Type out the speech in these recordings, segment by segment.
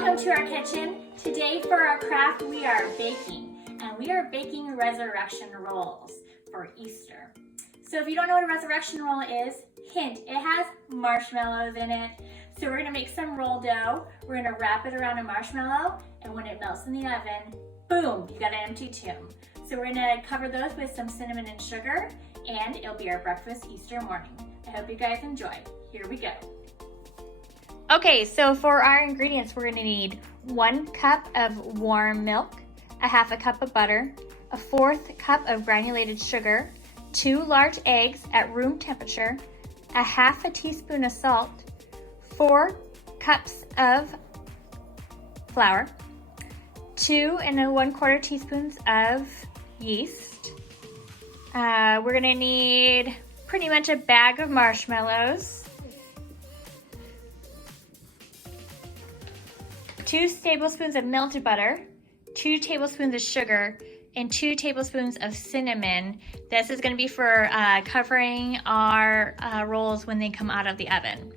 welcome to our kitchen. Today for our craft we are baking, and we are baking resurrection rolls for Easter. So if you don't know what a resurrection roll is, hint, it has marshmallows in it. So we're gonna make some roll dough, we're gonna wrap it around a marshmallow, and when it melts in the oven, boom, you got an empty tomb. So we're gonna cover those with some cinnamon and sugar, and it'll be our breakfast Easter morning. I hope you guys enjoy. Here we go. Okay, so for our ingredients, we're gonna need 1 cup of warm milk, a half a cup of butter, a 1/4 cup of granulated sugar, 2 large eggs at room temperature, a half a teaspoon of salt, 4 cups of flour, 2 1/4 teaspoons of yeast. We're gonna need pretty much a bag of marshmallows, 2 tablespoons of melted butter, 2 tablespoons of sugar, and 2 tablespoons of cinnamon. This is gonna be for covering our rolls when they come out of the oven.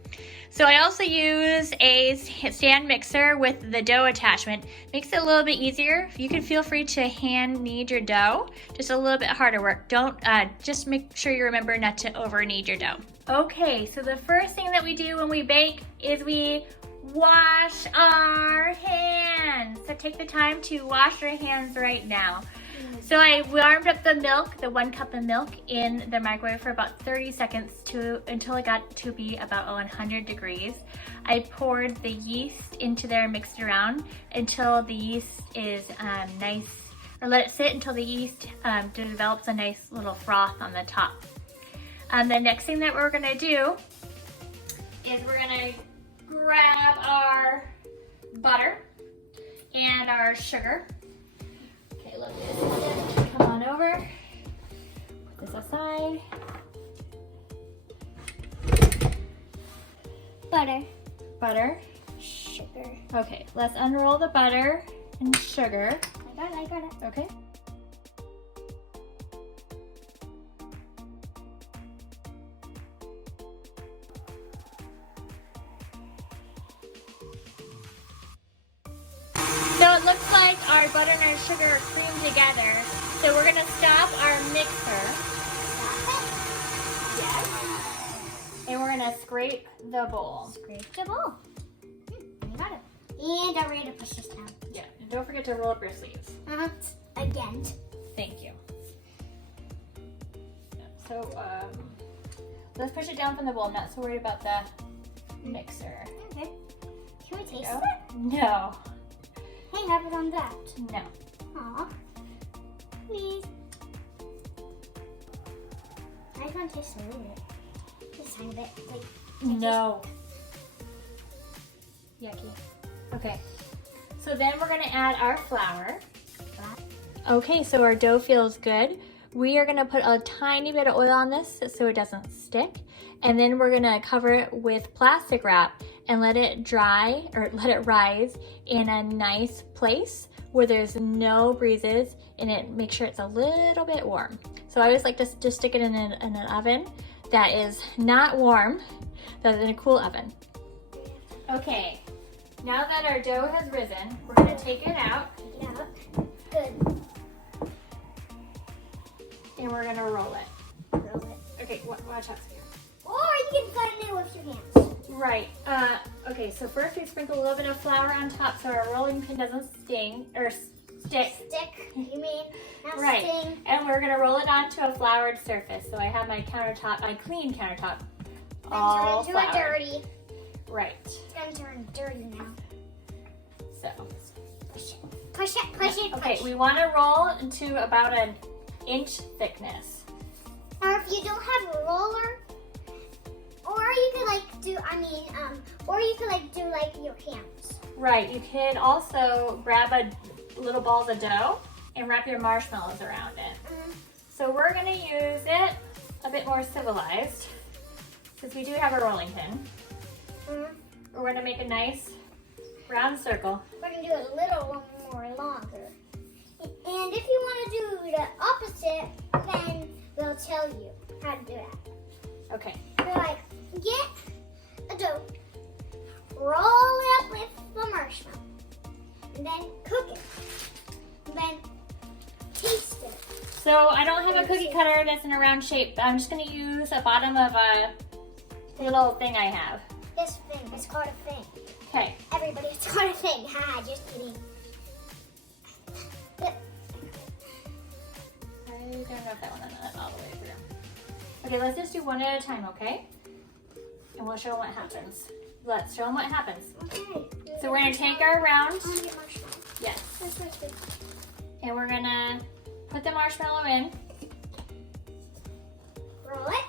So I also use a stand mixer with the dough attachment. Makes it a little bit easier. You can feel free to hand knead your dough, just a little bit harder work. Don't, just make sure you remember not to over knead your dough. Okay, so the first thing that we do when we bake is we wash our hands. So take the time to wash your hands right now. So I warmed up the milk, the 1 cup of milk, in the microwave for about 30 seconds until it got to be about 100 degrees. I poured the yeast into there and mixed it around until the yeast is nice, or let it sit until the yeast develops a nice little froth on the top. The next thing that we're gonna do is we're gonna grab our butter and our sugar. Okay, look, come on over, put this aside. Butter. Sugar. Okay, let's unroll the butter and sugar. I got it. Okay. So it looks like our butter and our sugar are creamed together. So we're gonna stop our mixer. Yes. And we're gonna scrape the bowl. Scrape the bowl. I got it. And I'm ready to push this down. Yeah, and don't forget to roll up your sleeves. Again. Thank you. So let's push it down from the bowl. I'm not so worried about the mixer. Okay. Can we taste Go. it? No. Hey, have it on that. No. Aw. Please. I just want to taste a little bit. Just a tiny bit. Like, No. Yucky. Okay. So then we're gonna add our flour. Okay, so our dough feels good. We are gonna put a tiny bit of oil on this so it doesn't stick. And then we're gonna cover it with plastic wrap and let it dry, or let it rise in a nice place where there's no breezes, and it makes sure it's a little bit warm. So I always like to just stick it in an oven that is not warm, that's in a cool oven. Okay, now that our dough has risen, we're gonna take it out. yeah. Good. And we're gonna roll it. Roll it. Okay, watch out. Or you can cut it with your hands. Right. Okay, so first we sprinkle a little bit of flour on top so our rolling pin doesn't stick. Stick, you mean? Not Right. sting. And we're gonna roll it onto a floured surface. So I have my countertop, my clean countertop, all Turn into floured. dirty. Right. It's gonna turn dirty now. So. Push it. Push it. Push it. Okay, Push. we want to roll into about an inch thickness. Or if you don't have a roller, or you could or you could do like your hands. Right. You can also grab little balls of dough and wrap your marshmallows around it. So we're gonna use it a bit more civilized, since we do have a rolling pin. We're gonna make a nice round circle. We're gonna do it a little more longer. And if you want to do the opposite, then we'll tell you how to do that. Okay. We're like, get a dough, roll it up with the marshmallow, So I don't have a cookie cutter that's in a round shape. I'm just gonna use a bottom of a little thing I have. This thing, it's called a thing. Okay. Everybody, it's called a thing. Ha, just kidding. I don't know if that one went all the way through. Okay, let's just do one at a time, okay? And we'll show them what happens. Let's show them what happens. Okay. So we're gonna take our round. I want to get marshmallow. Yes. That's what's good. And we're gonna put the marshmallow in. Roll it.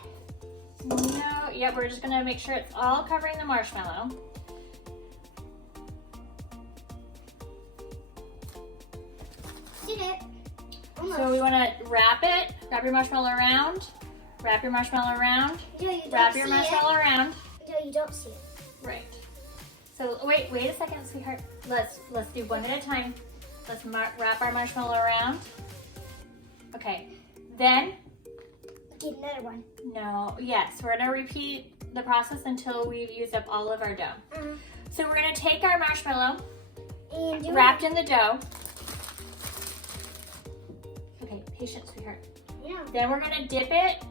No, yeah, we're just gonna make sure it's all covering the marshmallow. Did it. Almost. So we wanna wrap it, wrap your marshmallow around, wrap your marshmallow around, Until you don't wrap your see marshmallow around. it. Until you don't see it. Right. So wait a second, sweetheart. Let's do one at a time. Let's wrap our marshmallow around. Okay. Then, Get another one. no, yes, we're gonna repeat the process until we've used up all of our dough. So we're gonna take our marshmallow And do wrapped in the dough. Okay, patience, sweetheart. Yeah. Then we're gonna dip it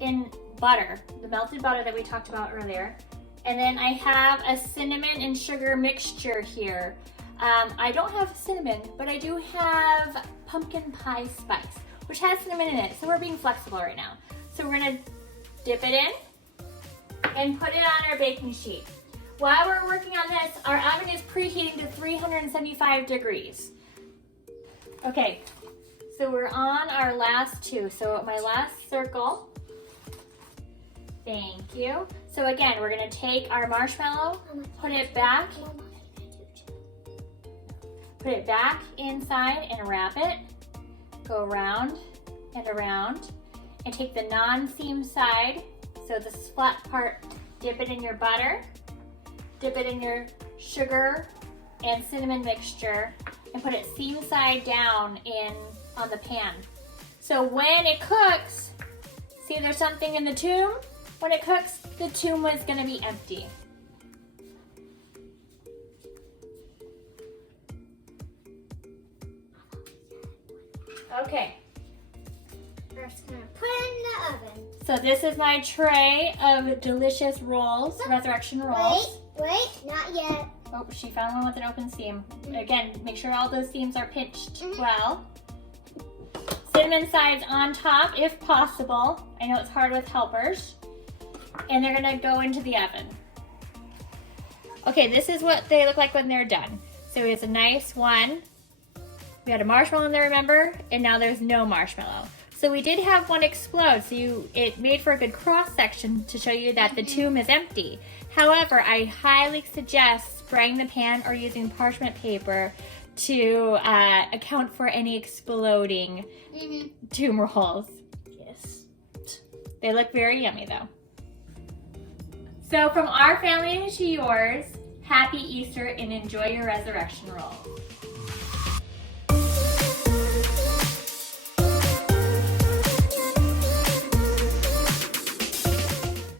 in butter, the melted butter that we talked about earlier. And then I have a cinnamon and sugar mixture here. I don't have cinnamon, but I do have pumpkin pie spice, which has cinnamon in it. So we're being flexible right now. So we're gonna dip it in and put it on our baking sheet. While we're working on this, our oven is preheating to 375 degrees. Okay, so we're on our last two. So my last circle. Thank you. So again, we're gonna take our marshmallow, put it back inside and wrap it. Go around and around and take the non-seam side. So this flat part, dip it in your butter, dip it in your sugar and cinnamon mixture and put it seam side down on the pan. So when it cooks, see there's something in the tomb? When it cooks, the tomb is gonna be empty. Okay, First, gonna put it in the oven. so this is my tray of delicious rolls, resurrection rolls. Wait, not yet. Oh, she found one with an open seam. Again, make sure all those seams are pinched well. Cinnamon sides on top, if possible. I know it's hard with helpers. And they're gonna go into the oven. Okay, this is what they look like when they're done. So it's a nice one. We had a marshmallow in there, remember? And now there's no marshmallow. So we did have one explode, so it made for a good cross section to show you that the tomb is empty. However, I highly suggest spraying the pan or using parchment paper to account for any exploding tomb rolls. Yes. They look very yummy though. So from our family to yours, happy Easter and enjoy your resurrection roll.